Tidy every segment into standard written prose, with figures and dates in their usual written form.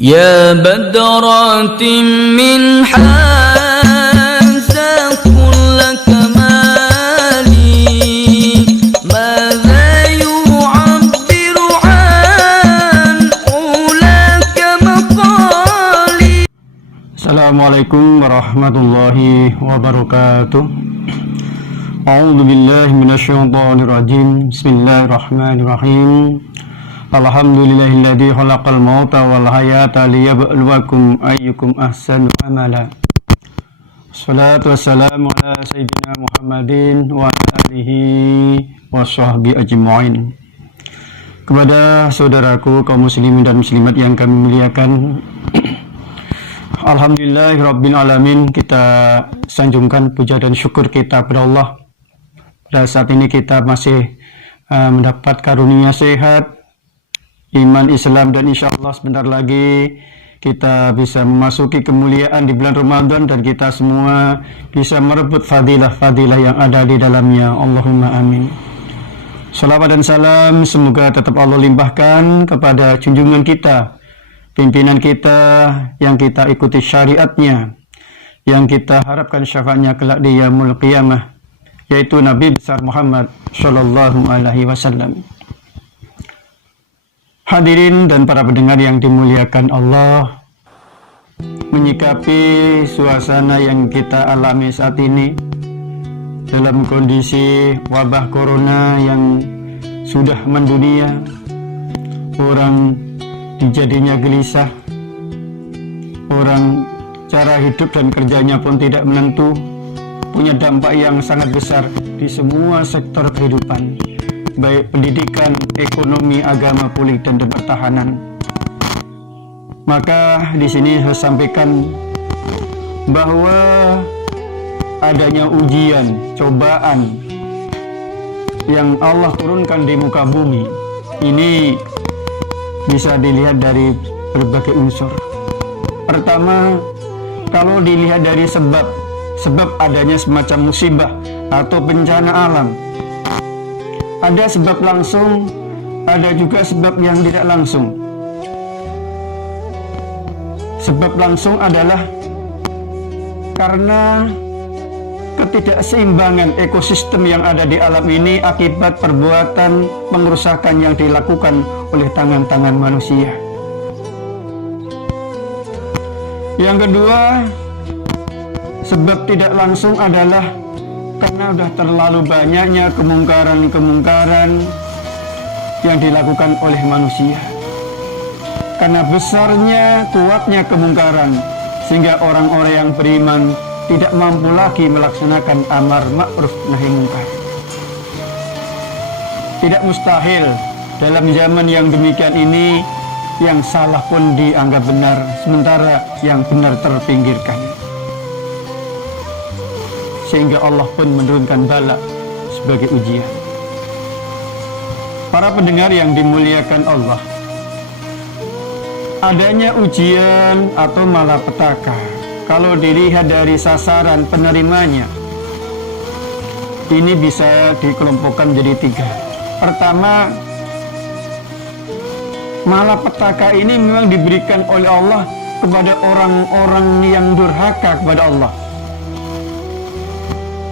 يا بدرات من حاز كل كمالي ماذا يعبر عن أولاك مقالي. Assalamualaikum warahmatullahi wabarakatuh. A'udzu billahi minasyaitonir rajim. Bismillahirrahmanirrahim. Alhamdulillahilladzi khalaqal mauta wal hayata liyabluwakum ayyukum ahsanu amala. Wassalatu wassalamu ala sayyidina Muhammadin wa ala alihi washabbihi ajma'in. Kepada saudaraku kaum muslimin dan muslimat yang kami muliakan, alhamdulillahirabbil alamin, kita sanjungkan puja dan syukur kita kepada Allah. Pada saat ini kita masih mendapat karunia sehat, iman Islam, dan insya Allah sebentar lagi kita bisa memasuki kemuliaan di bulan Ramadan dan kita semua bisa merebut fadilah-fadilah yang ada di dalamnya. Allahumma amin. Salawat dan salam semoga tetap Allah limpahkan kepada junjungan kita, pimpinan kita yang kita ikuti syariatnya, yang kita harapkan syafaatnya kelak di yaumul qiyamah, yaitu Nabi besar Muhammad sallallahu alaihi wasallam. Hadirin dan para pendengar yang dimuliakan Allah, menyikapi suasana yang kita alami saat ini dalam kondisi wabah corona yang sudah mendunia, orang dijadinya gelisah, orang cara hidup dan kerjanya pun tidak menentu, punya dampak yang sangat besar di semua sektor kehidupan, baik pendidikan, ekonomi, agama, politik, dan pertahanan. Maka di sini saya sampaikan bahwa adanya ujian, cobaan yang Allah turunkan di muka bumi ini bisa dilihat dari berbagai unsur. Pertama, kalau dilihat dari sebab adanya semacam musibah atau bencana alam, ada sebab langsung, ada juga sebab yang tidak langsung. Sebab langsung adalah karena ketidakseimbangan ekosistem yang ada di alam ini akibat perbuatan pengerusakan yang dilakukan oleh tangan-tangan manusia. Yang kedua, sebab tidak langsung adalah karena sudah terlalu banyaknya kemungkaran-kemungkaran yang dilakukan oleh manusia. Karena besarnya, kuatnya kemungkaran, sehingga orang-orang yang beriman tidak mampu lagi melaksanakan amar ma'ruf nahi munkar. Tidak mustahil dalam zaman yang demikian ini, yang salah pun dianggap benar, sementara yang benar terpinggirkan. Sehingga Allah pun menurunkan bala sebagai ujian. Para pendengar yang dimuliakan Allah, adanya ujian atau malapetaka, kalau dilihat dari sasaran penerimanya, ini bisa dikelompokkan menjadi tiga. Pertama, malapetaka ini memang diberikan oleh Allah kepada orang-orang yang durhaka kepada Allah,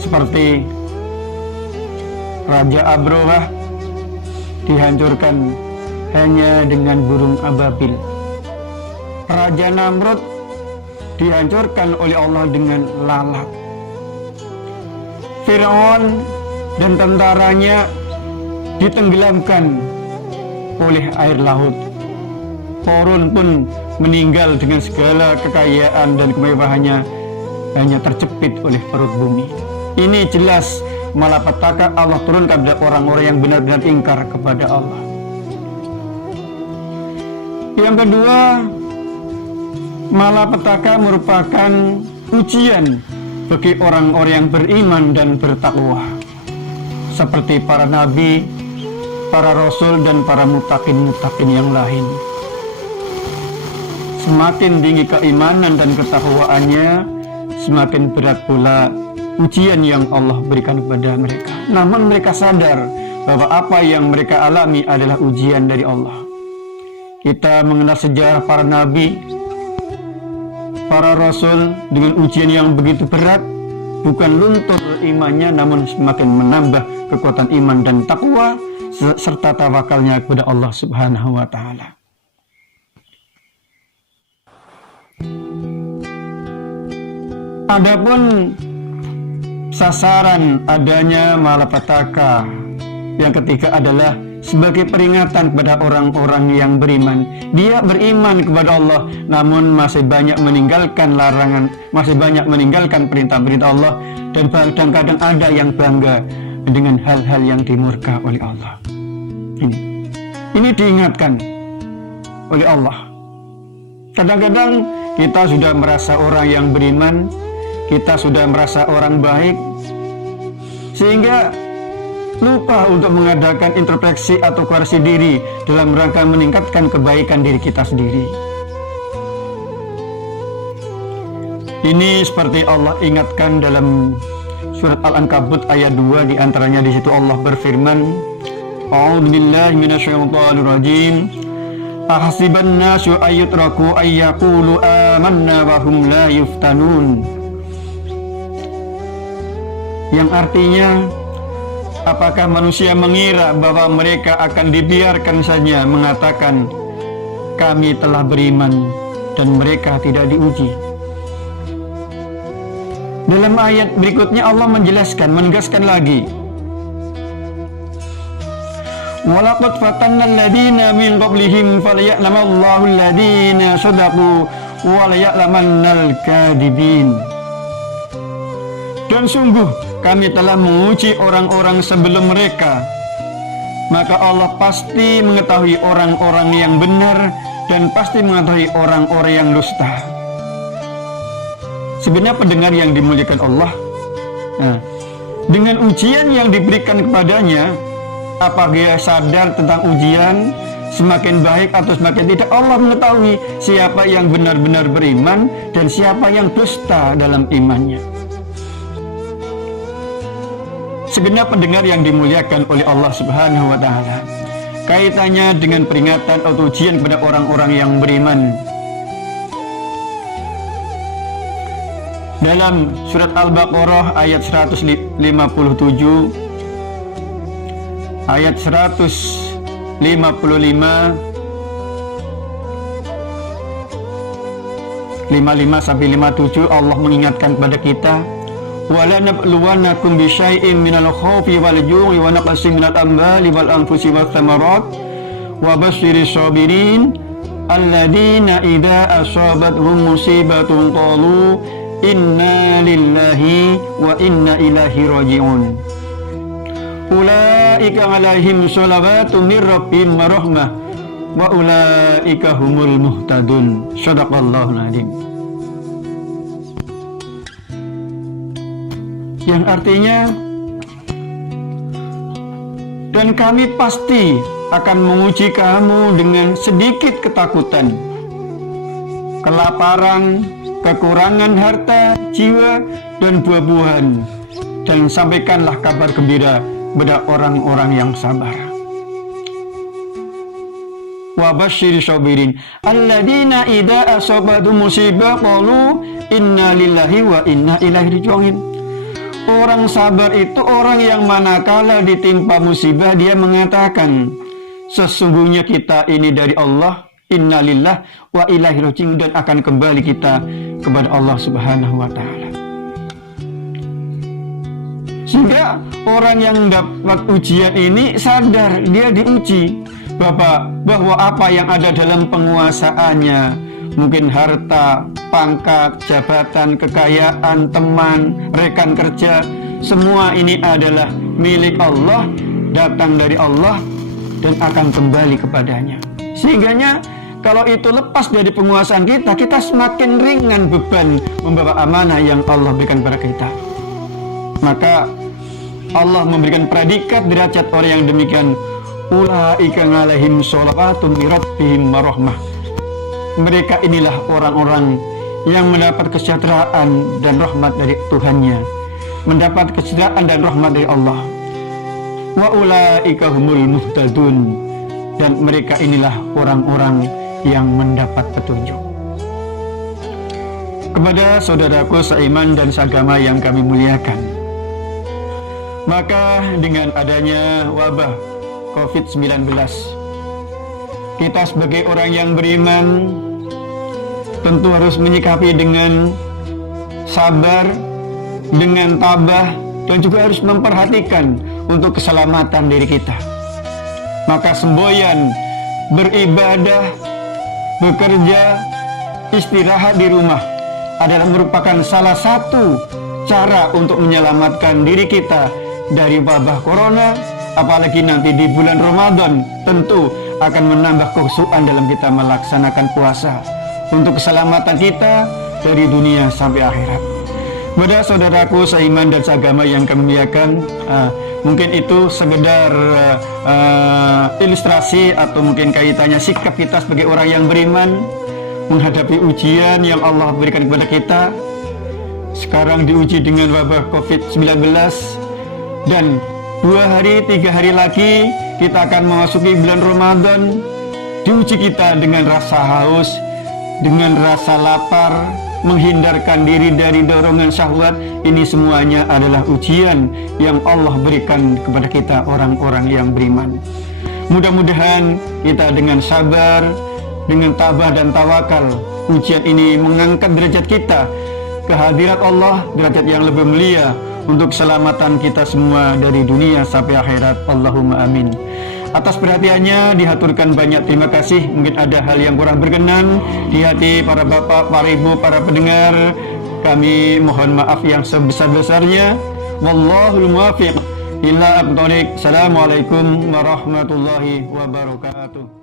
seperti Raja Abrahah dihancurkan hanya dengan burung ababil. Raja Namrud dihancurkan oleh Allah dengan lalat. Firaun dan tentaranya ditenggelamkan oleh air laut. Korun pun meninggal dengan segala kekayaan dan kemewahannya, hanya terjepit oleh perut bumi. Ini jelas malapetaka Allah turunkan kepada orang-orang yang benar-benar ingkar kepada Allah. Yang kedua, malapetaka merupakan ujian bagi orang-orang yang beriman dan bertakwa, seperti para nabi, para rasul, dan para mutakin-mutakin yang lain. Semakin tinggi keimanan dan ketakwaannya, semakin berat pula ujian yang Allah berikan kepada mereka. Namun mereka sadar bahwa apa yang mereka alami adalah ujian dari Allah. kita mengenal sejarah para nabi, para rasul dengan ujian yang begitu berat, bukan luntur imannya, namun semakin menambah kekuatan iman dan takwa serta tawakalnya kepada Allah Subhanahu wa taala. Adapun sasaran adanya malapetaka yang ketiga adalah sebagai peringatan kepada orang-orang yang beriman. Dia beriman kepada Allah, namun masih banyak meninggalkan larangan, masih banyak meninggalkan perintah-perintah Allah, dan kadang-kadang ada yang bangga dengan hal-hal yang dimurka oleh Allah. Ini diingatkan oleh Allah. Kadang-kadang kita sudah merasa orang yang beriman, kita sudah merasa orang baik, sehingga lupa untuk mengadakan introspeksi atau koreksi diri dalam rangka meningkatkan kebaikan diri kita sendiri. Ini seperti Allah ingatkan dalam surat Al-Ankabut ayat 2, diantaranya di situ Allah berfirman, A'udzubillahi minasyaitonir rajim. Ahasiban nasu ayyutraku ayyaqulu amanna wa hum la yuftanun. Yang artinya, apakah manusia mengira bahwa mereka akan dibiarkan saja mengatakan kami telah beriman dan mereka tidak diuji? Dalam ayat berikutnya Allah menjelaskan, menegaskan lagi, walaqad fatanna alladziina min qablihim falya'lamallahu alladziina shadaqu wa laya'lamannal kadhibin. Dan sungguh kami telah menguji orang-orang sebelum mereka, maka Allah pasti mengetahui orang-orang yang benar dan pasti mengetahui orang-orang yang dusta. Sebenarnya pendengar yang dimuliakan Allah, dengan ujian yang diberikan kepadanya, apakah dia sadar tentang ujian, semakin baik atau semakin tidak, Allah mengetahui siapa yang benar-benar beriman dan siapa yang dusta dalam imannya. Segenap pendengar yang dimuliakan oleh Allah Subhanahu wa taala, kaitannya dengan peringatan atau ujian kepada orang-orang yang beriman. Dalam surat Al-Baqarah ayat 157, ayat 155, 55 sampai 57, Allah mengingatkan kepada kita, wala nabluwannakum bisyai'in minal khawfi wal ju'i wa naqsin minal amwali wal anfusi wath thamarat wa basyiris sabirin alladzina idza asabathum musibatun qalu inna lillahi wa inna ilaihi raji'un ulaika 'alaihim shalawatun mir rabbihim wa rahmah wa ulaika humul muhtadun. Shadaqallahul adzim. Yang artinya, dan kami pasti akan menguji kamu dengan sedikit ketakutan, kelaparan, kekurangan harta, jiwa, dan buah-buahan, dan sampaikanlah kabar gembira kepada orang-orang yang sabar. Wa basyiris sabirin alladzina idza asabathum musibah qalu inna lillahi wa inna ilaihi raji'un. Orang sabar itu orang yang manakala ditimpa musibah dia mengatakan, sesungguhnya kita ini dari Allah, innalillah wa ilaihi raji'un, dan akan kembali kita kepada Allah Subhanahu wa taala. Sehingga orang yang dapat ujian ini sadar dia diuji bahwa apa yang ada dalam penguasaannya, mungkin harta, pangkat, jabatan, kekayaan, teman, rekan kerja, semua ini adalah milik Allah, datang dari Allah dan akan kembali kepadanya. Sehingganya kalau itu lepas dari penguasaan kita, kita semakin ringan beban membawa amanah yang Allah berikan kepada kita. Maka Allah memberikan predikat derajat orang yang demikian, ulaika 'alaihim sholawatun mir rabbihim wa rahmah. Mereka inilah orang-orang yang mendapat kesejahteraan dan rahmat dari Tuhannya, mendapat kesejahteraan dan rahmat dari Allah. Wa ulaika humul muhtadun, dan mereka inilah orang-orang yang mendapat petunjuk. Kepada saudaraku seiman dan seagama yang kami muliakan, maka dengan adanya wabah COVID-19, kita sebagai orang yang beriman tentu harus menyikapi dengan sabar, dengan tabah, dan juga harus memperhatikan untuk keselamatan diri kita. Maka semboyan beribadah, bekerja, istirahat di rumah adalah merupakan salah satu cara untuk menyelamatkan diri kita dari wabah corona. Apalagi nanti di bulan Ramadan tentu akan menambah kekhusyuan dalam kita melaksanakan puasa untuk keselamatan kita dari dunia sampai akhirat. Kepada saudaraku seiman dan seagama yang kami muliakan, mungkin itu sekedar ilustrasi atau mungkin kaitannya sikap kita sebagai orang yang beriman menghadapi ujian yang Allah berikan kepada kita. Sekarang diuji dengan wabah COVID-19, dan 2 hari 3 hari lagi kita akan memasuki bulan Ramadan. Diuji kita dengan rasa haus, dengan rasa lapar, menghindarkan diri dari dorongan syahwat. Ini semuanya adalah ujian yang Allah berikan kepada kita orang-orang yang beriman. Mudah-mudahan kita dengan sabar, dengan tabah dan tawakal, ujian ini mengangkat derajat kita ke hadirat Allah, derajat yang lebih mulia untuk keselamatan kita semua dari dunia sampai akhirat. Allahumma amin. Atas perhatiannya dihaturkan banyak terima kasih. Mungkin ada hal yang kurang berkenan di hati para bapak, para ibu, para pendengar. Kami mohon maaf yang sebesar-besarnya. Wallahul muwaffiq ila aqdariq. Assalamualaikum warahmatullahi wabarakatuh.